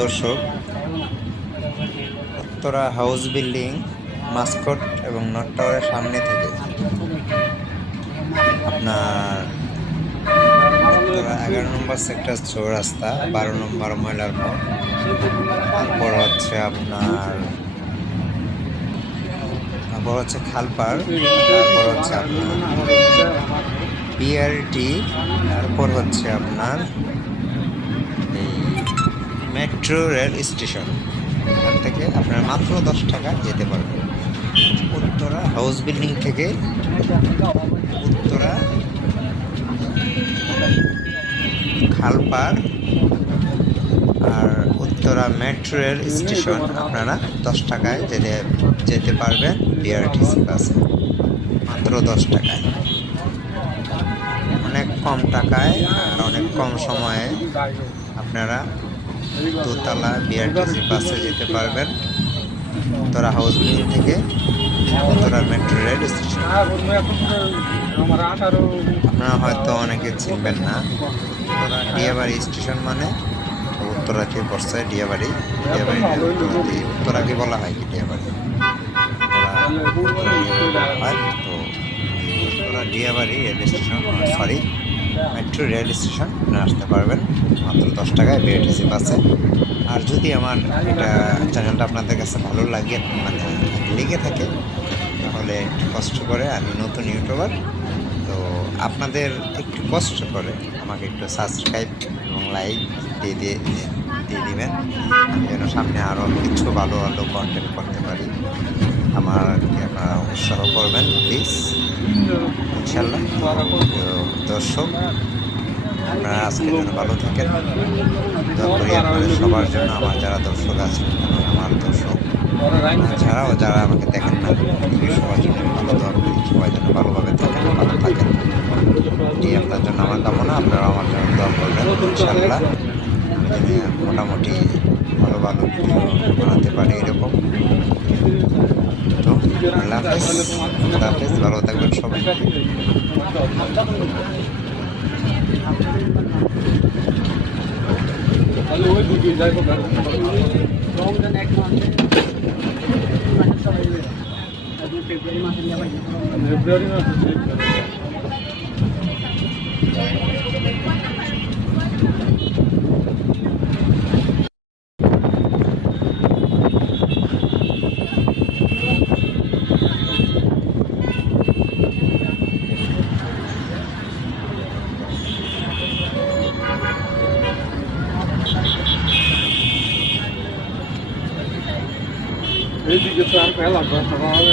দর্শক, Uttara house building, Mascot এবং north টাওয়ারের সামনে থেকে আপনার উত্তরা 11 নম্বর সেক্টর চৌরাস্তা, 12 নম্বর ময়লার মোড়, তারপর হচ্ছে খালপাড়, তারপর হচ্ছে আপনার বিআরটি, তারপর হচ্ছে আপনার এই মেট্রো রেল স্টেশন। এখান থেকে আপনার মাত্র 10 টাকা যেতে পারবেন। উত্তরা হাউস বিল্ডিং থেকে উত্তরা খালপাড় আর উত্তরা মেট্রো রেল স্টেশন আপনারা 10 টাকায় যেতে পারবেন বিআরটিসি বাসে, মাত্র 10 টাকায়। অনেক কম টাকায় আর অনেক কম সময়ে আপনারা দোতলা বিআরটিসি বাসে যেতে পারবেন উত্তরা হাউস বিল্ডিং থেকে উত্তরা মেট্রো রেল স্টেশন। আপনারা হয়তো অনেকে চিনবেন না, উত্তরা ডিয়াবাড়ি স্টেশন মানে উত্তরাতে পড়ছে ডিয়াবাড়ি। উত্তরাকে বলা হয় কি ডিয়াবাড়ি হয়। তো Uttara Diabari rail station, sorry metro rail station আসতে পারবেন মাত্র 10 টাকায় বিআরটিসি বাসে। আর যদি আমার এটা চ্যানেলটা আপনাদের কাছে ভালো লেগে থাকে, তাহলে একটু কষ্ট করে, আমি নতুন ইউটিউবার, তো আপনাদের একটু কষ্ট করে আমাকে একটু সাবস্ক্রাইব এবং লাইক দিয়ে দিবেন, আমি যেন সামনে আরও কিছু ভালো ভালো কন্টেন্ট করতে পারি। আমাকে আপনারা উৎসাহ করবেন প্লিজ, ইনশাল্লাহ। দর্শক, আপনারা আজকের জন্য ভালো থাকেন, দোয়া করি আপনাদের সবার জন্য। আমার যারা দর্শক আছেন, আমার দর্শক যারা আমাকে দেখেন না, সবার জন্য ভালো দোয়া করি, সবাই যেন ভালোভাবে থাকেন, ভালো থাকেন, এটি আপনার জন্য আমার কামনা। আপনারাও আমার জন্য দোয়া করবেন, ইনশাল্লাহ মোটামুটি ভালো বানাতে পারি এরকম। তো আল্লাহ হাফেজ, ভালো থাকবেন সবাই। ফেব্রুয়ারি মাসে এইদিকে তো আর পেলা সবাই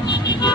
কত